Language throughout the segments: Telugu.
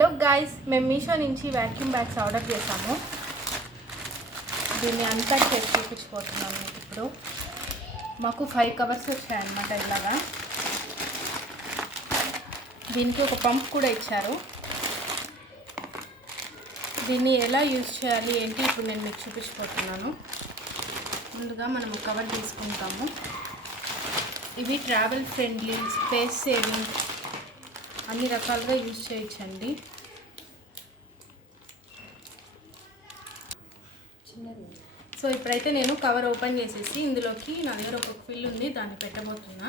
హలో గాయ్స్, మేము మీషో నుంచి వ్యాక్యూమ్ బ్యాగ్స్ ఆర్డర్ చేసాము. దీన్ని అన్ప్యాక్ చేసి చూపించిపోతున్నాము మీకు ఇప్పుడు. మాకు 5 కవర్స్ వచ్చాయన్నమాట. ఇలాగా దీనికి ఒక పంప్ కూడా ఇచ్చారు. దీన్ని ఎలా యూజ్ చేయాలి ఏంటి ఇప్పుడు నేను మీకు చూపించిపోతున్నాను. ముందుగా మనం కవర్ తీసుకుంటాము. ఇవి ట్రావెల్ ఫ్రెండ్లీ, స్పేస్ సేవింగ్, అన్ని రకాలుగా యూజ్ చేయొచ్చండి. సో ఇప్పుడైతే నేను కవర్ ఓపెన్ చేసేసి ఇందులోకి నా దగ్గర ఒక ఫిల్ ఉంది, దాన్ని పెట్టబోతున్నా.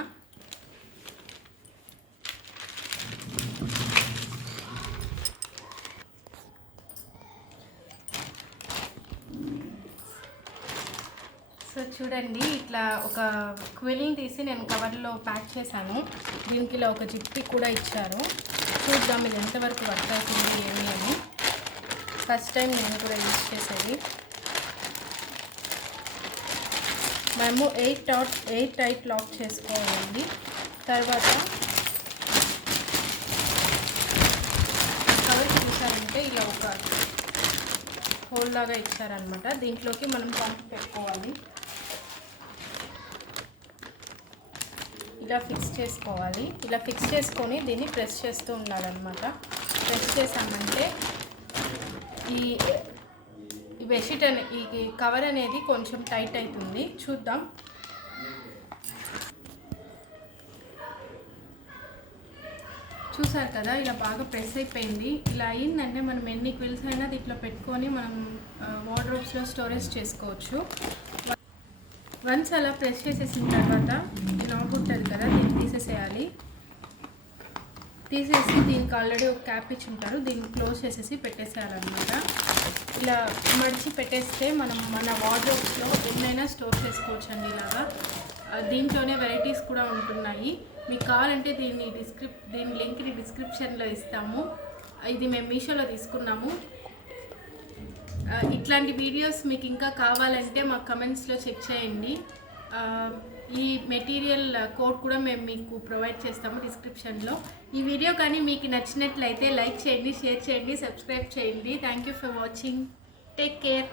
సో చూడండి, ఇట్లా ఒక క్విల్ని తీసి నేను కవర్లో ప్యాక్ చేశాను. దీనికి ఇలా ఒక జిప్పి కూడా ఇచ్చారు. చూద్దాం ఇది ఎంతవరకు వర్క్ అవుతుంది ఏమి అని. ఫస్ట్ టైం నేను కూడా యూజ్ చేసేది. మేము 8 టైట్ లాక్ చేసుకోవాలండి. తర్వాత కవర్ చూసారంటే ఇలా ఒక హోల్ లాగా ఇచ్చారనమాట. దీంట్లోకి మనం పంప్ పెట్టుకోవాలి. ఇలా ఫిక్స్ చేసుకోవాలి. ఇలా ఫిక్స్ చేసుకొని దీన్ని ప్రెస్ చేస్తూ ఉండాలన్నమాట. ప్రెస్ చేసామంటే ఈ బెడ్షీట్ ఈ కవర్ అనేది కొంచెం టైట్ అవుతుంది. చూద్దాం. చూసారు కదా, ఇలా బాగా ప్రెస్ అయిపోయింది. ఇలా అయిందంటే మనం ఎన్ని క్విల్స్ అయినా దీంట్లో పెట్టుకొని మనం వార్డ్రోబ్స్లో స్టోరేజ్ చేసుకోవచ్చు. వన్స్ అలా ప్రెస్ చేసేసిన తర్వాత నాబ్ ఉంటుంది కదా, దీన్ని తీసేసేయాలి. తీసేసి దీనికి ఆల్రెడీ ఒక క్యాప్ ఇచ్చి ఉంటారు, దీన్ని క్లోజ్ చేసేసి పెట్టేసేయాలన్నమాట. ఇలా మడిచి పెట్టేస్తే మనం మన వార్డ్రోబ్స్లో ఎన్నైనా స్టోర్ చేసుకోవచ్చు అండి. ఇలాగా దీంట్లోనే వెరైటీస్ కూడా ఉంటున్నాయి. మీకు కావాలంటే దీని లింక్ని డిస్క్రిప్షన్లో ఇస్తాము. ఇది మేము మీషోలో తీసుకున్నాము. ఇట్లాంటి వీడియోస్ మీకు ఇంకా కావాలంటే మా కమెంట్స్లో చెక్ చేయండి. ఈ మెటీరియల్ కోడ్ కూడా మేము మీకు ప్రొవైడ్ చేస్తాము డిస్క్రిప్షన్లో. ఈ వీడియో కానీ మీకు నచ్చినట్లయితే లైక్ చేయండి, షేర్ చేయండి, సబ్స్క్రైబ్ చేయండి. Thank you for watching. Take care.